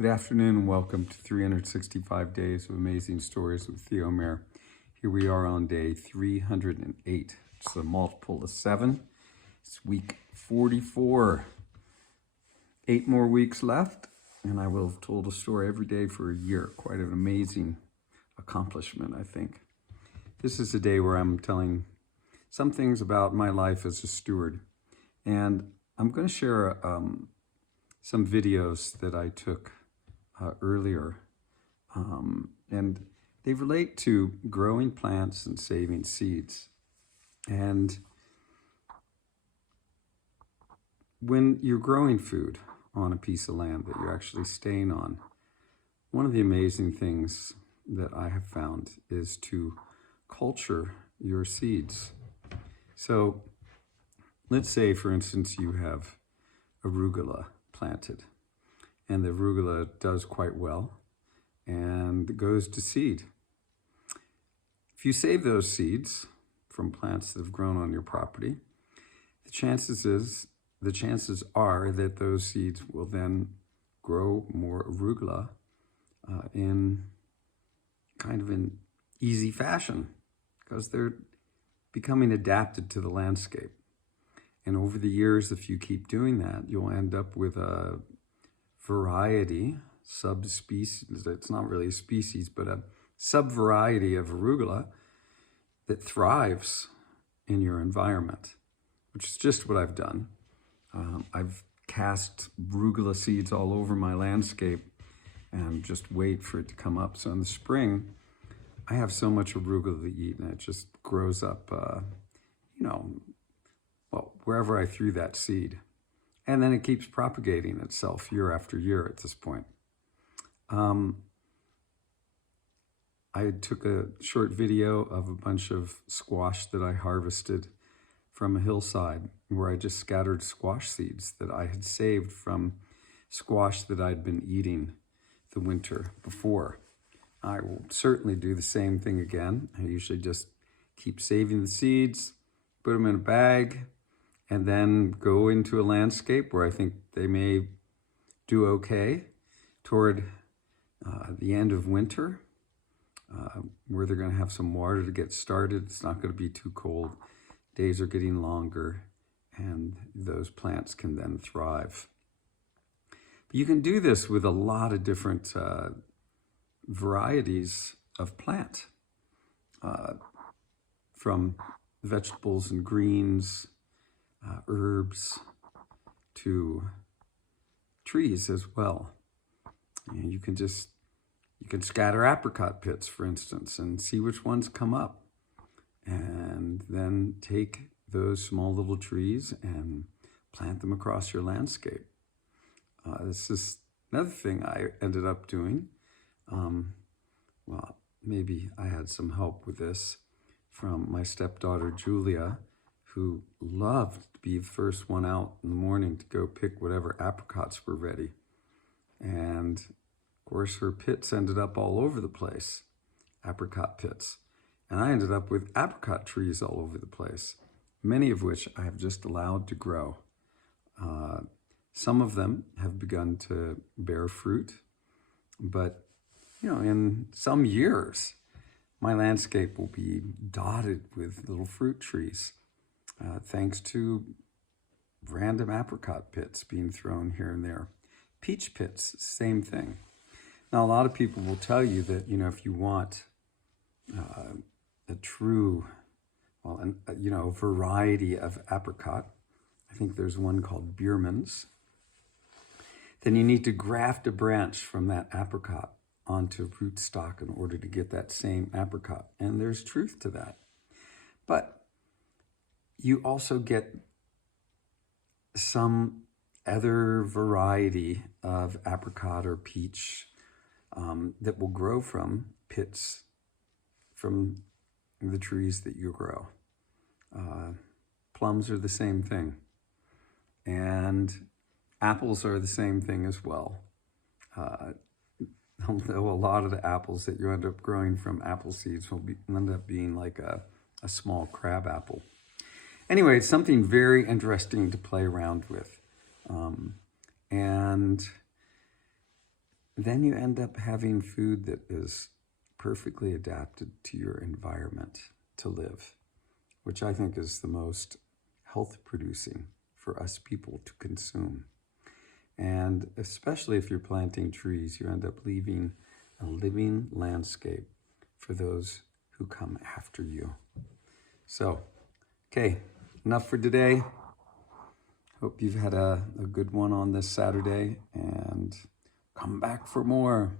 Good afternoon and welcome to 365 Days of Amazing Stories with Theo Mayer. Here we are on day 308. It's a multiple of 7. It's week 44. 8 more weeks left, and I will have told a story every day for a year. Quite an amazing accomplishment, I think. This is a day where I'm telling some things about my life as a steward. And I'm going to share some videos that I took earlier, and they relate to growing plants and saving seeds. And when you're growing food on a piece of land that you're actually staying on, one of the amazing things that I have found is to culture your seeds. So let's say, for instance, you have arugula planted, and the arugula does quite well and goes to seed. If you save those seeds from plants that have grown on your property, the chances are that those seeds will then grow more arugula in kind of an easy fashion, because they're becoming adapted to the landscape. And over the years, if you keep doing that, you'll end up with a variety, subspecies, it's not really a species, but a sub-variety of arugula that thrives in your environment, which is just what I've done. I've cast arugula seeds all over my landscape and just wait for it to come up. So in the spring, I have so much arugula to eat, and it just grows up, wherever I threw that seed. And then it keeps propagating itself year after year at this point. I took a short video of a bunch of squash that I harvested from a hillside, where I just scattered squash seeds that I had saved from squash that I'd been eating the winter before. I will certainly do the same thing again. I usually just keep saving the seeds, put them in a bag, and then go into a landscape where I think they may do okay toward the end of winter, where they're going to have some water to get started. It's not going to be too cold. Days are getting longer, and those plants can then thrive. But you can do this with a lot of different varieties of plant, from vegetables and greens, herbs, to trees as well. And you can scatter apricot pits, for instance, and see which ones come up, and then take those small little trees and plant them across your landscape. This is another thing I ended up doing. Well, maybe I had some help with this from my stepdaughter, Julia, who loved to be the first one out in the morning to go pick whatever apricots were ready. And of course, her pits ended up all over the place, apricot pits. And I ended up with apricot trees all over the place, many of which I have just allowed to grow. Some of them have begun to bear fruit, but in some years, my landscape will be dotted with little fruit trees, thanks to random apricot pits being thrown here and there. Peach pits, same thing. Now, a lot of people will tell you that, if you want a true, variety of apricot, I think there's one called Biermann's, then you need to graft a branch from that apricot onto rootstock in order to get that same apricot. And there's truth to that. But you also get some other variety of apricot or peach that will grow from pits from the trees that you grow. Plums are the same thing. And apples are the same thing as well. Although a lot of the apples that you end up growing from apple seeds will end up being like a small crab apple. Anyway, it's something very interesting to play around with. And then you end up having food that is perfectly adapted to your environment to live, which I think is the most health producing for us people to consume. And especially if you're planting trees, you end up leaving a living landscape for those who come after you. So, okay, enough for today. Hope you've had a good one on this Saturday, and come back for more.